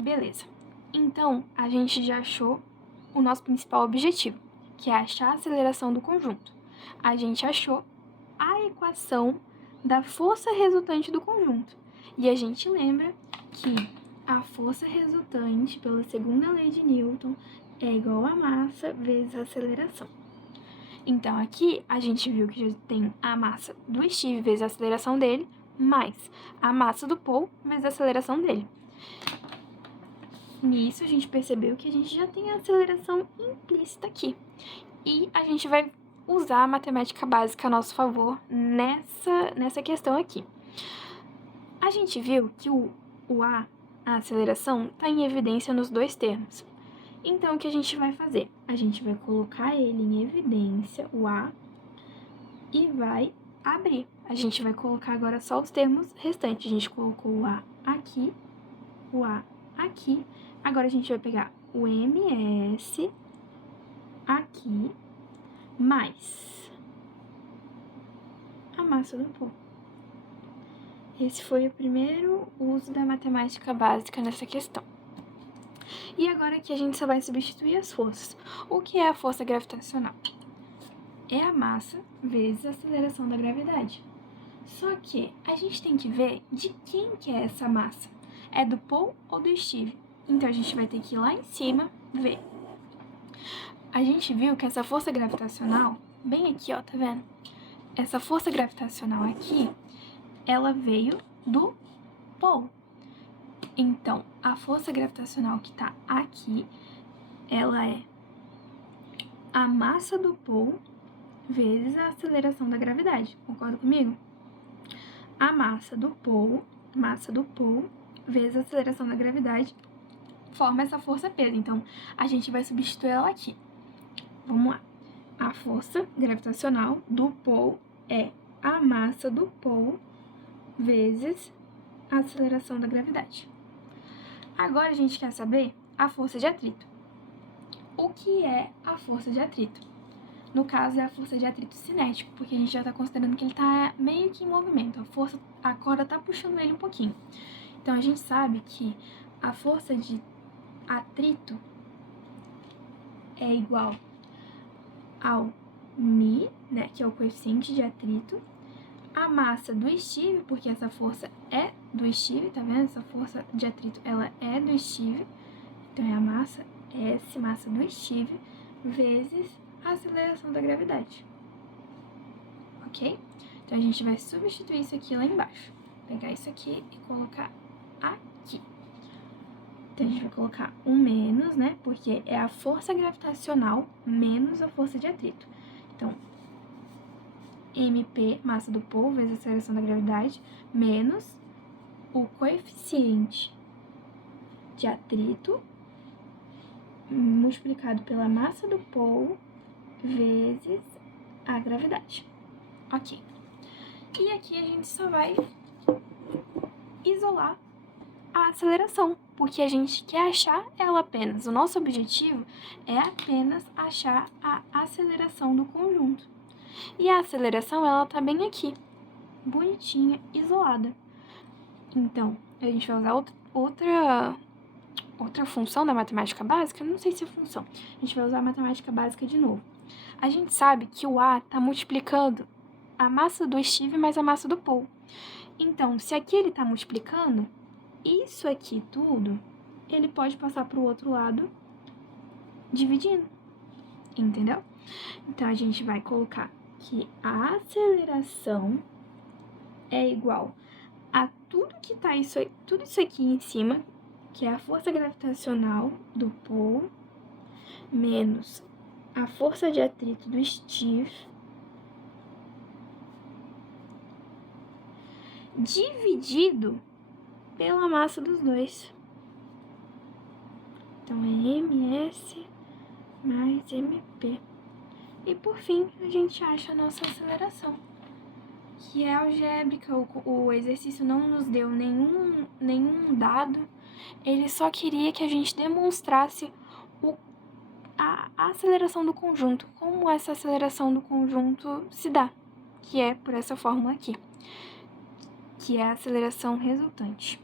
Beleza. Então, a gente já achou o nosso principal objetivo, que é achar a aceleração do conjunto. A gente achou a equação da força resultante do conjunto. E a gente lembra que a força resultante pela segunda lei de Newton é igual a massa vezes a aceleração. Então, aqui a gente viu que já tem a massa do Steve vezes a aceleração dele, mais a massa do Paul vezes a aceleração dele. Nisso, a gente percebeu que a gente já tem a aceleração implícita aqui. E a gente vai usar a matemática básica a nosso favor nessa questão aqui. A gente viu que o A, a aceleração, está em evidência nos dois termos. Então, o que a gente vai fazer? A gente vai colocar ele em evidência, o A, e vai abrir. A gente vai colocar agora só os termos restantes. A gente colocou o A aqui, o A aqui. Agora a gente vai pegar o MS aqui, mais a massa do Paul. Esse foi o primeiro uso da matemática básica nessa questão. E agora aqui a gente só vai substituir as forças. O que é a força gravitacional? É a massa vezes a aceleração da gravidade. Só que a gente tem que ver de quem que é essa massa. É do Paul ou do Steve? Então a gente vai ter que ir lá em cima ver. A gente viu que essa força gravitacional, bem aqui, ó, tá vendo? Essa força gravitacional aqui, ela veio do Paul. Então, a força gravitacional que tá aqui, ela é a massa do Paul vezes a aceleração da gravidade. Concorda comigo? A massa do Paul vezes a aceleração da gravidade forma essa força-peso. Então, a gente vai substituir ela aqui. Vamos lá. A força gravitacional do Paul é a massa do Paul vezes a aceleração da gravidade. Agora a gente quer saber a força de atrito. O que é a força de atrito? No caso, é a força de atrito cinético, porque a gente já está considerando que ele está meio que em movimento. A corda está puxando ele um pouquinho. Então, a gente sabe que a força de atrito é igual ao μ, né, que é o coeficiente de atrito, a massa do Steve, porque essa força é do Steve, tá vendo? Essa força de atrito, ela é do Steve, então é a massa S, massa do Steve, vezes a aceleração da gravidade, ok? Então, a gente vai substituir isso aqui lá embaixo, pegar isso aqui e colocar aqui. Então, a gente vai colocar um menos, né? Porque é a força gravitacional menos a força de atrito. Então, MP, massa do Paul, vezes a aceleração da gravidade, menos o coeficiente de atrito multiplicado pela massa do Paul vezes a gravidade. Ok. E aqui a gente só vai isolar a aceleração, porque a gente quer achar ela apenas. O nosso objetivo é apenas achar a aceleração do conjunto. E a aceleração, ela tá bem aqui, bonitinha, isolada. Então, a gente vai usar outra função da matemática básica, não sei se é função. A gente vai usar a matemática básica de novo. A gente sabe que o A tá multiplicando a massa do Steve mais a massa do Paul. Então, se aqui ele tá multiplicando, isso aqui tudo, ele pode passar para o outro lado dividindo, entendeu? Então, a gente vai colocar que a aceleração é igual a tudo que tá tudo isso aqui em cima, que é a força gravitacional do Paul, menos a força de atrito do Steve, dividido pela massa dos dois. Então, é MS mais MP. E, por fim, a gente acha a nossa aceleração, que é algébrica. O exercício não nos deu nenhum dado, ele só queria que a gente demonstrasse a aceleração do conjunto, como essa aceleração do conjunto se dá, que é por essa fórmula aqui, que é a aceleração resultante.